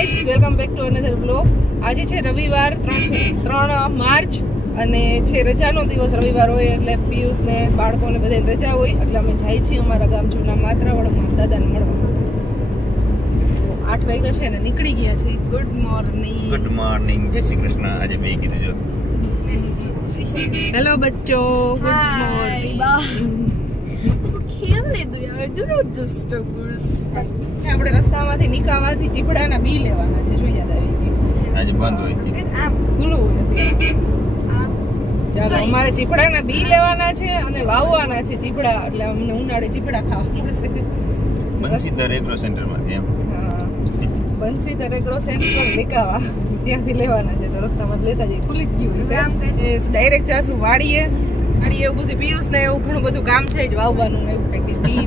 Guys, welcome back to another blog. આજે છે રવિવાર 3 માર્ચ અને છે રજાનો દિવસ. રવિવાર હોય એટલે પિયુષ ને બાળકોને બધાને રજા હોય એટલે અમે જઈએ છીએ અમારા ગામ જૂના માત્રાવડમાં દાદાને મળવા. 8 વાગ્યા છે ને નીકળી ગયા છે. Good morning. જય શ્રી કૃષ્ણ. આજે બે કીધું જો હેલો બચ્ચો, ગુડ મોર્નિંગ. આપણે રસ્તામાંથી નીકળવાથી ચીપડાના બી લેવાના છે. જોઈ યાદ આવી ગયું. આજે બંધ હોય ખુલ્લું નથી. ચાલો, અમારે ચીપડાના બી લેવાના છે અને વાવવાના છે ચીપડા, એટલે અમને ઉનાળે ચીપડા ખાવા મળશે. બંસીધર એગ્રો સેન્ટર માંથી એમ. હા, બંસીધર એગ્રો સેન્ટર લેકાવા ત્યાંથી લેવાના છે. તો રસ્તામાં લેતા જઈએ. ખુલ્લી જ ગયું છે. ડાયરેક્ટ જાશું વાડીએ. એવું બધું પિયુષ ને એવું ઘણું બધું કામ છે જ, વાવવાનું ને એવું કંઈક બી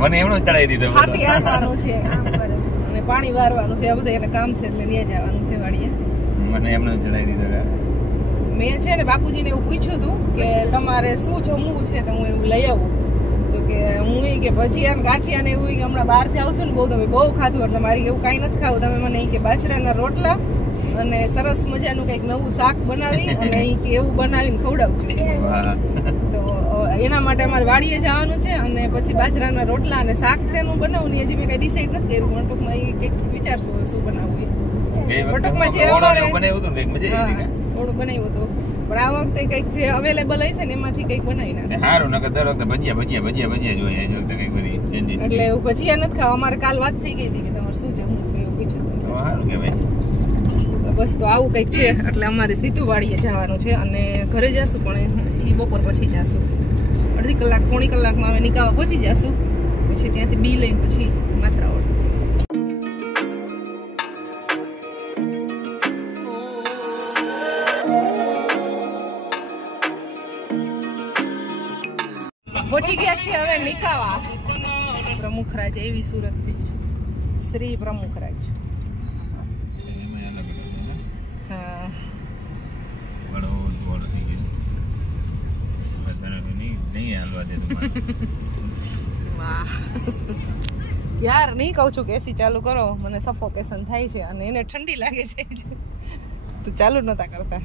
મને એમનો ચડાવી દીધો. હાથી હાંકવાનું છે અને પાણી વારવાનું છે. આ બધું એને કામ છે એટલે ત્યાં જવાનું છે વાડીએ. મને એમનો ચડાવી દીધો. મેં છે ને બાપુજીને એવું પૂછ્યું હતું કે તમારે શું જમવું છે તો હું એવું લઈ આવું. તો કે હું કે ભજીયા ને ગાંઠિયા ને એવું કે હમણાં બહાર જાઉં છું ને તમે બહુ ખાધું એટલે મારી એવું કાંઈ નથી ખાવું. તમે મને કે બાજરાના રોટલા અને સરસ મજાનું કંઈક નવું શાક બનાવી અને એવું બનાવીને ખવડાવજો. તો એના માટે અમારે વાડીએ જવાનું છે અને પછી બાજરાના રોટલા અને શાક શેનું બનાવું ને હજી મેં કઈ ડિસાઈડ નથી કર્યું. પણ ટૂંકમાં એ કંઈક વિચારશું શું બનાવવું. ટૂંકમાં જે અમારે ઓળું બનાવ્યું હતું પણ આ વખતે કંઈક જે અવેલેબલ હશે ને એમાંથી કંઈક બનાવી નાખે. સારું, નકર દર વખતે ભજીયા જોઈએ. કંઈક બધી ચેન્જીસ. એટલે એવું ભજીયા નથી ખાવા. અમારે કાલ વાત થઈ ગઈ હતી કે તમારે શું જમવું છે એવું પૂછ્યું હતું. સારું કહેવાય. બસ તો આવું કંઈક છે. એટલે અમારે સીધું વાડીએ જવાનું છે અને ઘરે જશું પણ એ બપોર પછી જશું. અડધી કલાક પોણી કલાકમાં અમે નિકાવા પહોંચી જશું. પછી ત્યાંથી બી લઈને પછી માત્રાવડ. પહોંચી ગયા છીએ હવે નિકાવા. પ્રમુખરાજ એવી સુરતથી શ્રી પ્રમુખરાજ. યાર નહીં કહું છું કે એસી ચાલુ કરો, મને સફોકેશન થાય છે અને એને ઠંડી લાગે છે તો ચાલુ નતા કરતા.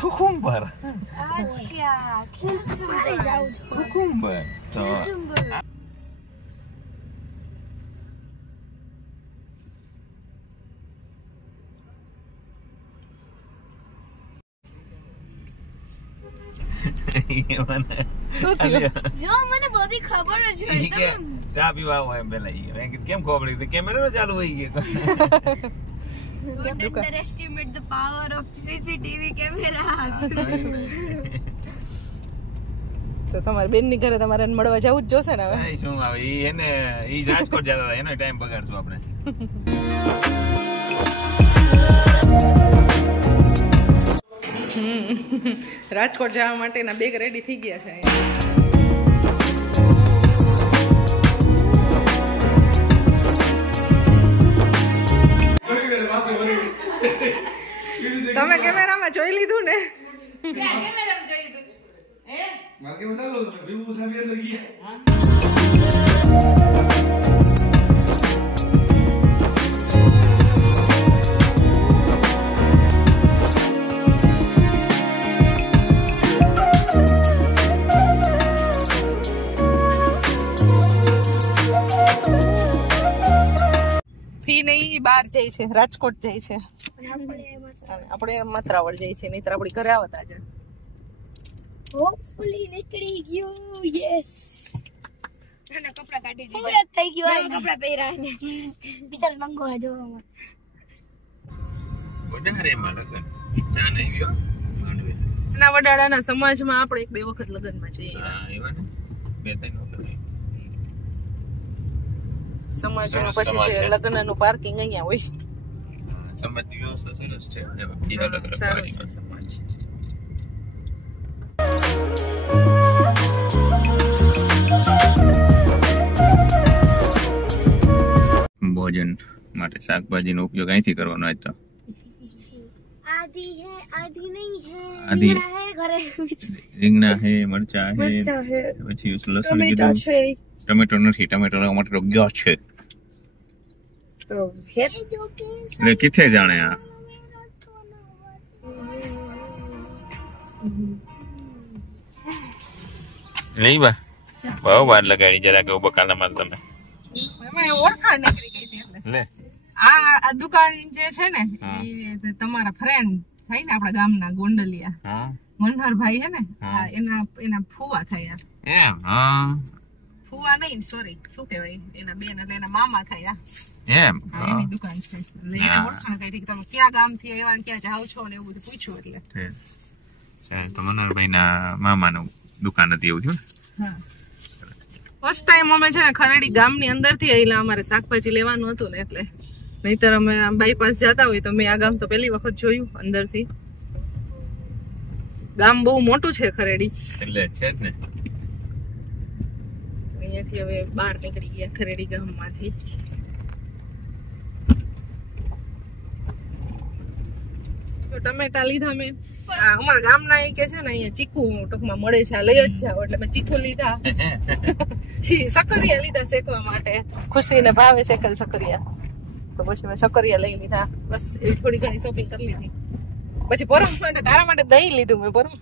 કુકુંબર. જો મને બધી ખબર જ હોય. ચા પીવા હોય પેલા કેમ ખબર પડી કેમેરા ચાલુ હોય ગયો. Don't underestimate the power of CCTV cameras. તો તમારી બેન ની ઘરે તમારે મળવા જવું જ જોશે ને હવે. શું આવે એને રાજકોટ જતા હતા, એનો ટાઈમ બગાડશું આપણે. રાજકોટ જવા માટેના બેગ રેડી થઈ ગયા છે. તમે કેમેરામાં જોઈ લીધું ને? કેમેરામાં જોઈ લીધું. હે માર્કે માં ચાલો વિભૂષ ના અંદર ગયા. ફી નહીં, બહાર જાય છે, રાજકોટ જાય છે. આપણે માત્રાવડ જાય છે, નહીં તો આપણી ઘરે આવતા છે. હોપફુલી નીકળી ગયું. યસ. આના કપડા કાઢી દીધા. થઈ ગયું. કપડા પહેર્યા ને બીજા મંગવા જોવામાં. વડારે માં લગન ચા નહીં ગયો. ના વડાડાના સમાજમાં આપણે 1-2 વખત લગનમાં જઈએ. હા, એવા ને 2-3 વખત. સમાજમાં પછી છે લગ્નનું પાર્કિંગ અહીંયા હોય. સમાજની વ્યવસ્થા સરસ છે. સમાજ ભોજન માટે શાકભાજીનો ઉપયોગ અહીંથી કરવાનો હતો. આ आधी है आधी नहीं है आधी है घरे રીંગણા હે મરચા હે પછી લસણ કીધું ટમેટો નથી ટમેટો ગયો છે તો હે એટલે કિથે જાણે આ નહીં બા બહુ વાર લગાડી જરા કે બકાલામાં તમે એમાં ઓળખાણ નીકળી ગઈ હતી એટલે લે આ દુકાન જે છે ને એ તમારા ફ્રેન્ડ થાય ને આપણા ગામના ગોંડલિયા હા મનહરભાઈ હે ને એના ફુવા થયા એમ હા ફુવા નહીં સોરી શું કહેવાય એના બેન એટલે એના મામા થયા એમ એની દુકાન છે એટલે એને ઓળખાણ કરી કે તમે ક્યાં ગામ થી આવ્યા ને ક્યાં જાવ છો ને એવું બધું પૂછ્યું એટલે તો મનહરભાઈ ના મામાનું દુકાન હતી એવું થયું હા ફર્સ્ટ ટાઈમ અમે છે ને ખરેડી ગામની અંદરથી આવેલા અમારે શાકભાજી લેવાનું હતું ને એટલે નહીતર અમે બાયપાસ જતા હોય તો મેં આ ગામ તો પહેલી વખત જોયું અંદરથી ગામ બહુ મોટું છે ખરેડી એટલે છે જ ને અહીંયાથી હવે બહાર નીકળી ગયા ખરેડી ગામમાંથી તો ટમેટા લીધા મેં અમારા ગામના એ કે છે ને અહીંયા ચીકુ ટૂંકમાં મળે છે લઈ જ જાવ એટલે મેં ચીકુ લીધા સકરિયા લીધા શેકવા માટે ખુશીને ભાવે શેકલ સકરિયા તો પછી મેં સકરિયા લઈ લીધા બસ એ થોડી ઘણી શોપિંગ કરી લીધી પછી પરમ માટે તારા માટે દહીં લીધું મેં પરમ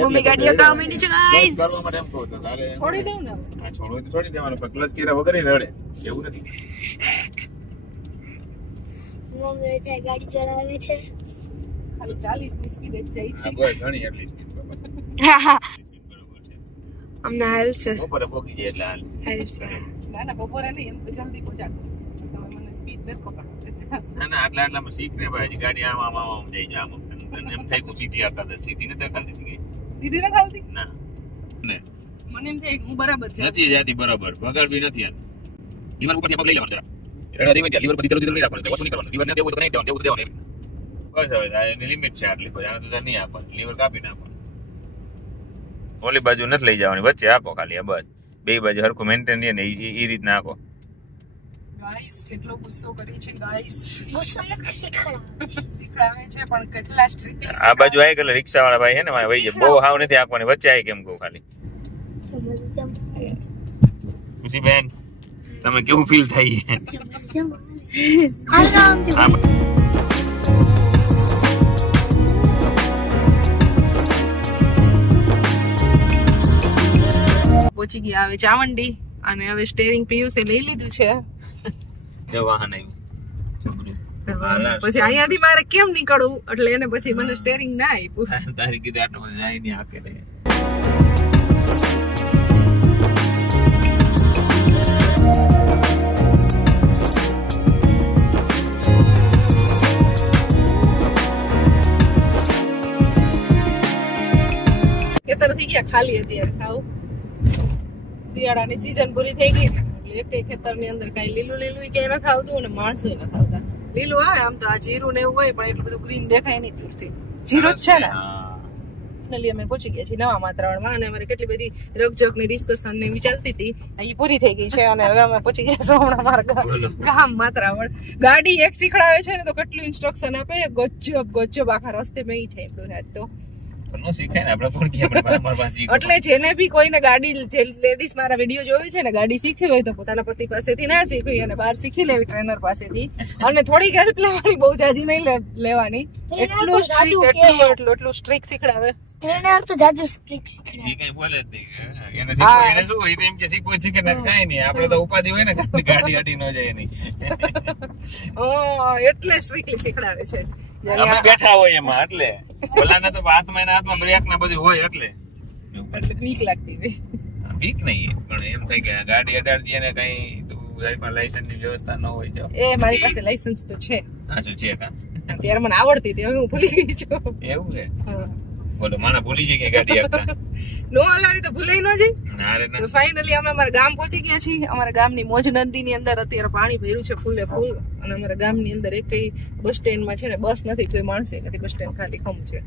મમ્મી ગાડીઓ કામ માંડી છે ગાઈસ છોડી દઉં ને હા છોડી દેવાનું પણ ક્લચ કર્યા વગર રડે એવું નથી મમ્મી છે ગાડી ચલાવે છે ખાલી 40 ની સ્પીડે જ જાય છે બસ ઘણી એટલી સ્પીડ બરોબર છે અમને હાલ છે બપોરે પોકી જાય એટલે હાલ છે ના ના બપોરે નહીં એમ તો જલ્દી પહોંચાડો તમે મને સ્પીડ નથી પકડતા ના આટલામાં શીખ ને ભાઈ ગાડી આમ જઈ જાય આમ એમ થાય કે સીધી આકાદ સીધી નથી આકાદ સીધી નથી હાલતી ના ને મને એમ થાય કે હું બરાબર છે નથી જાતી બરાબર બગાડ બી નથી આતી લીવર ઉપર પગ લઈ લેવાનું જરા રેડા ધીમે લીવર પર દીધું લઈ રાખવાનું વસ્તુ નહીં કરવાનું લીવર ને દેવું તો નહીં દેવું દેવાનું બસ હવે એની લિમિટ છે આટલી કોઈ આને તો નહીં આપવાનું લીવર કાપી નાખવાનું ઓલી બાજુ નથી લઈ જવાની વચ્ચે આખો ખાલી બસ બે બાજુ હરખું મેન્ટેન ને એ રીતના આખો ગાઈસ કેટલો ગુસ્સો કરી છે ગાઈસ ગુસ્સો નથી શીખડાવે છે પણ કેટલા સ્ટ્રિક્ટ આ બાજુ આવી ગયેલા રિક્ષા વાળા ભાઈ હે ને વહી જાય બહુ હાવ નથી આંકવાની વચ્ચે આવી કેમ કહું ખાલી ખુશી બેન તમે કેવું ફીલ થાય પહોંચી ગયા હવે ચાવંડી અને હવે સ્ટેરિંગ પિયુષે લઈ લીધું છે વાહન આવ્યું પછી અહીંયાથી મારે કેમ નીકળવું એટલે એને પછી મને સ્ટેરિંગ ના આપ્યું તારી કીધું આટલો બધો જાય નહીં આકે લે ખેતર થઈ ગયા ખાલી અત્યારે સાવ શિયાળાની સીઝન પૂરી થઈ ગઈ એક ખેતર ની અંદર કઈ લીલું ક્યાંય નથી આવતું અને માણસો નથી આવતા લીલું આવે આમ તો આ જીરું ને એવું હોય પણ એટલું બધું ગ્રીન દેખાય નહીં દૂરથી જીરું જ છે ને ફાઇનલી અમે પહોંચી ગયા છીએ નવા માત્રાવણમાં અને અમારે કેટલી બધી રકજક ની ડિસ્કશન ને એવી ચાલતી હતી એ પૂરી થઈ ગઈ છે અને હવે અમે પહોંચી ગયા છીએ હમણાં મારા ગામ માત્રાવણ ગાડી એક શીખડાવે છે ને તો કેટલું ઇન્સ્ટ્રક્શન આપે ગજબ આખા રસ્તે મેં છે એટલું રાત તો એટલે જેને બી કોઈને ગાડી જે લેડીઝ મારા વિડીયો જોયું છે ને ગાડી શીખવી હોય તો પોતાના પતિ પાસેથી ના શીખવી અને બહાર શીખી લેવી ટ્રેનર પાસેથી અને થોડીક હેલ્પ લેવાની બહુ જાજી નહીં લેવાની એટલું સ્ટ્રીક શીખડાવે ટ્રેનર તો જાજુ સ્ટ્રીક શીખડાવે કઈ બોલે જ નહીં એને શીખવું એને શું એમ કે શીખવું છે કે કઈ નહીં આપણે તો ઉપાધિ હોય ને ગાડી હટી ન જાય નહીં એટલે સ્ટ્રીકલી શીખડાવે છે આપણે બેઠા હોય એમાં એટલે ઓલાને તો હાથમાં બ્રેક ને બધું હોય એટલે બીક લાગતી હોય બીક નહીં પણ એમ થાય કે ગાડી અડાડતી ને કઈ સાહેબ લાયસન્સ ની વ્યવસ્થા ન હોય તો એ મારી પાસે લાયસન્સ તો છે. હા શું છે કા ત્યારે મને આવડતી હતી, હવે હું ભૂલી ગઈ છું. એવું છે? હા. બોલો માણા ભૂલી જઈ કે ગાડી આપતા નો હલાવી તો ભૂલાઈ ન જાય. ના રે ના. ફાઇનલી અમે અમારા ગામ પહોંચી ગયા છીએ. અમારા ગામની મોજ નદીની અંદર અત્યારે પાણી ભર્યું છે ફૂલે ફૂલ, અને અમારા ગામની અંદર એકઈ બસ સ્ટેન્ડમાં છે ને બસ નથી, કોઈ માણસો નથી, બસ સ્ટેન્ડ ખાલી ખમ છે.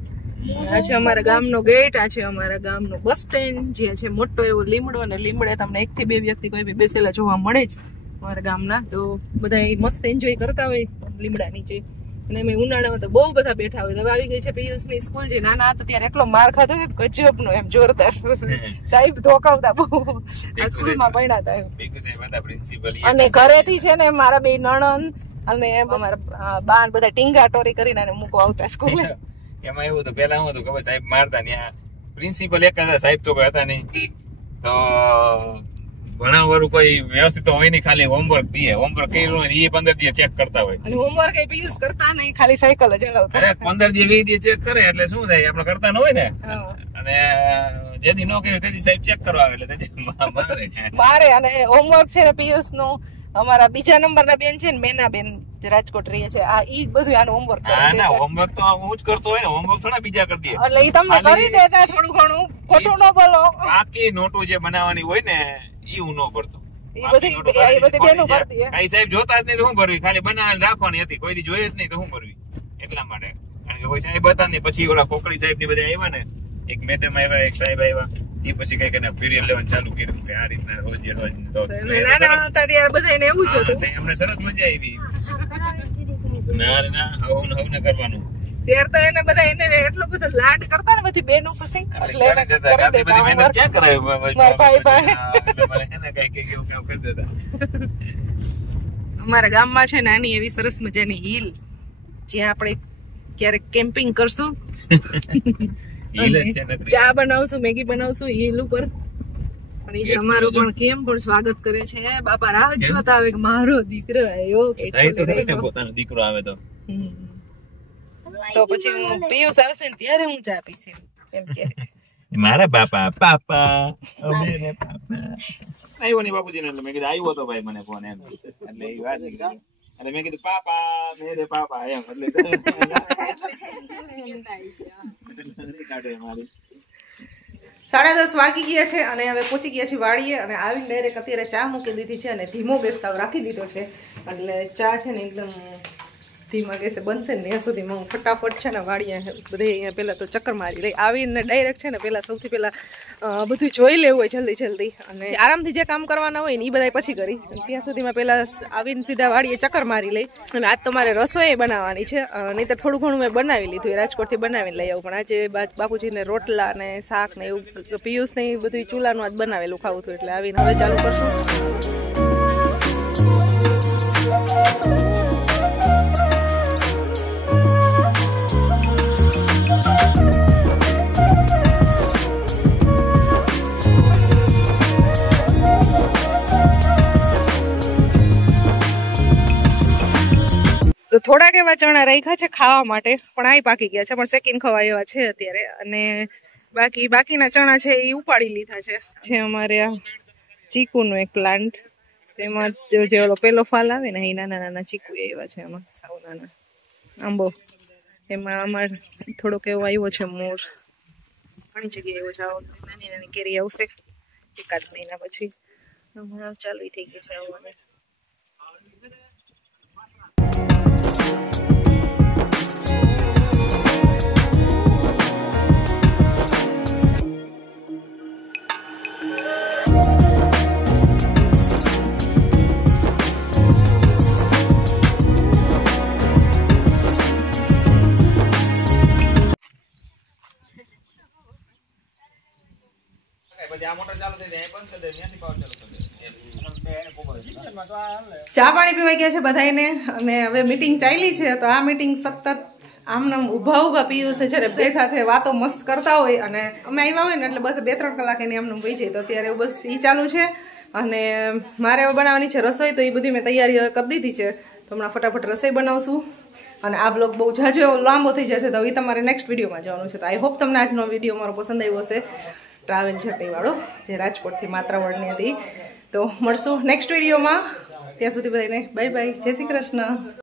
આ છે અમારા ગામનો ગેટ, આ છે અમારા ગામનો બસ સ્ટેન્ડ, જે છે મોટો એવો લીમડો, અને લીમડે તમને 1 થી 2 વ્યક્તિ કોઈ બી બેસેલા જોવા મળે જ અમારા ગામના. તો બધા મસ્ત એન્જોય કરતા હોય લીમડા નીચે, અને અમે ઉનાળામાં તો બહુ બધા બેઠા હોય. હવે આવી ગઈ છે પિયુષની સ્કૂલ, જે નાના હતા ત્યારે એટલો માર ખાધો ગજબનો, એમ જોરદાર. સાહેબ ધોકાવતા બહુ આ સ્કૂલમાં ભણ્યા હતા. અને ઘરેથી છે ને મારા 2 નણંદ અને અમારા બા બધા ટીંગા ટોરી કરીને મૂકવા આવતા સ્કૂલે. એમાં એવું હતું, પેલા શું હતું ખબર, સાહેબ મારતા ત્યાં પ્રિન્સિપલ એક હતા, સાહેબ તો કોઈ હતા નહીં, તો ભણાવવાનું કોઈ વ્યવસ્થિત હોય નહીં, ખાલી હોમવર્ક દે, હોમવર્ક કર્યું હોય એ 15 દિવસ ચેક કરતા હોય. અને હોમવર્ક એ યુઝ કરતા નહીં, ખાલી સાયકલ જ ચલાવતા. અરે 15 દિવસ 20 દિવસ ચેક કરે એટલે શું થાય, આપણે કરતા ન હોય ને, અને જેથી ન કર્યું તેથી સાહેબ ચેક કરવા આવે એટલે તેથી મારે. અને હોમવર્ક છે ને પિયુષ નું, અમારા બીજા નંબરના બેન છે ને મેના બેન રાજકોટ રહે છે, આ ઈ બધું આનું હોમવર્ક કરે. ના ના, હોમવર્ક તો હું જ કરતો હોય ને, હોમવર્ક થોડા બીજા કરી દે. એટલે ઈ તમને કરી દેતા થોડું ઘણું, ખોટું ન બોલો. બાકી નોટો જે બનાવવાની હોય ને ઈ હું ન કરતો. ઈ બધી બેનો કરતી. આ સાહેબ જોતા જ નહીં તો શું ભરવી, ખાલી બનાવીને રાખવાની હતી, કોઈ દી જોઈએ જ નહીં તો શું ભરવી, એટલા માટે. કારણ કે કોઈ સાહેબ હતા ને, પછી ઓલા કોકડી સાહેબ ની બધા આવ્યા ને, એક મેડમ આવ્યા, એક સાહેબ આવ્યા, એ પછી કઈ કઈ પીરિયડ લેવાનું ચાલુ કર્યું કે આ રીતના રોજ નાના હતા ત્યારે બધાને એવું જ હતું. અમને સરસ મજા આવી. ના રે ના, હવ ને કરવાનું. ત્યાર તો એને બધા એને એટલો બધો લાડ કરતા ને બધી બેનો પછી, એટલે એને કરી દેતા. મહેનત ક્યાં કરાય મારા ભાઈ ભાઈ એને કઈ કઈ કેવું કેવું કરી દેતા. અમારા ગામમાં છે નાની એવી સરસ મજાની હિલ, જ્યાં આપણે ક્યારેક કેમ્પિંગ કરશું, ચા બનાવશું, મેગી બનાવશું હિલ ઉપર. પણ એ અમારું પણ કેમ પણ સ્વાગત કરે છે, બાપા રાહ જોતા આવે કે મારો દીકરો આવ્યો, પોતાનો દીકરો આવે તો પછી હું પિયુષ આવશે ને ત્યારે હું ચા પીશ એમ કે મારા બાપા મેરે પાપા આવ્યો નહીં બાપુજી ને, એટલે મેં કીધું આવ્યો તો ભાઈ મને ફોન, એમ એટલે એ વાત નીકળી. એટલે મેં કીધું પાપા મેરે પાપા એમ, એટલે મારી 10:30 વાગી ગયા છે, અને હવે પહોંચી ગયા છે વાડીએ, અને આવીને ડાયરેક્ટ અત્યારે ચા મૂકી દીધી છે, અને ધીમો ગેસ તાવ રાખી દીધો છે, એટલે ચા છે ને એકદમ ધીમા ગેસે બનશે ને ત્યાં સુધીમાં હું ફટાફટ છે ને વાડીએ બધે અહીંયા પહેલાં તો ચક્કર મારી લઈ. આવીને ડાયરેક્ટ છે ને પહેલાં સૌથી પહેલાં બધું જોઈ લેવું હોય જલ્દી, અને આરામથી જે કામ કરવાના હોય ને એ બધા પછી કરી, ત્યાં સુધીમાં પહેલાં આવીને સીધા વાડીએ ચક્કર મારી લઈ. અને આજ તમારે રસોઈ બનાવવાની છે, નહીં તો થોડું ઘણું મેં બનાવી લીધું, રાજકોટથી બનાવીને લઈ આવું, પણ આજે બાપુજીને રોટલા ને શાક ને એવું પિયુષ ને બધું ચૂલાનું આજ બનાવેલું ખાવું હતું, એટલે આવીને હવે ચાલુ કરશું. તો થોડાક એવા ચણા રાખ્યા છે ખાવા માટે, પણ આ પાકી ગયા છે, પણ શેકીને ખવાય એવા છે અત્યારે. અને બાકીના ચણા છે એ ઉપાડી લીધા છે. અમારે આ ચીકુનો એક પ્લાન્ટ, તેમાં જે ઓલો પેલો ફાલ આવે ને એ નાના નાના ચીકુ એવા છે, એમાં સાવ નાના આંબો, એમાં અમારે થોડોક એવો આવ્યો છે મોર, ઘણી જગ્યાએ એવો છે, નાની નાની કેરી આવશે 1 મહિના પછી. હમણાં ચાલુ થઈ ગઈ છે આવવાની. ચા પાણી પીવાઈ ગયા છે બધાને, અને હવે મીટિંગ ચાલી છે. તો આ મીટિંગ સતત આમનામ ઊભા પિયુષ છે ને બે સાથે વાતો મસ્ત કરતા હોય, અને અમે આવ્યા હોય ને એટલે બસ 2-3 કલાક એની આમનામ વહી જાય. તો અત્યારે બસ એ ચાલુ છે, અને મારે હવે બનાવવાની છે રસોઈ, તો એ બધી મેં તૈયારી હવે કરી દીધી છે. તો હમણાં ફટાફટ રસોઈ બનાવશું, અને આ બ્લોગ બહુ જાજો લાંબો થઈ જશે, તો એ તમારે નેક્સ્ટ વિડીયોમાં જવાનું છે. તો આઈ હોપ તમને આજનો વિડીયો મારો પસંદ આવ્યો હશે, ટ્રાવેલ જર્નીવાળો, જે રાજકોટથી માત્રાવડની હતી. તો મળશું નેક્સ્ટ વિડીયોમાં. ત્યાં સુધી બધાને બાય બાય, જય શ્રી કૃષ્ણ.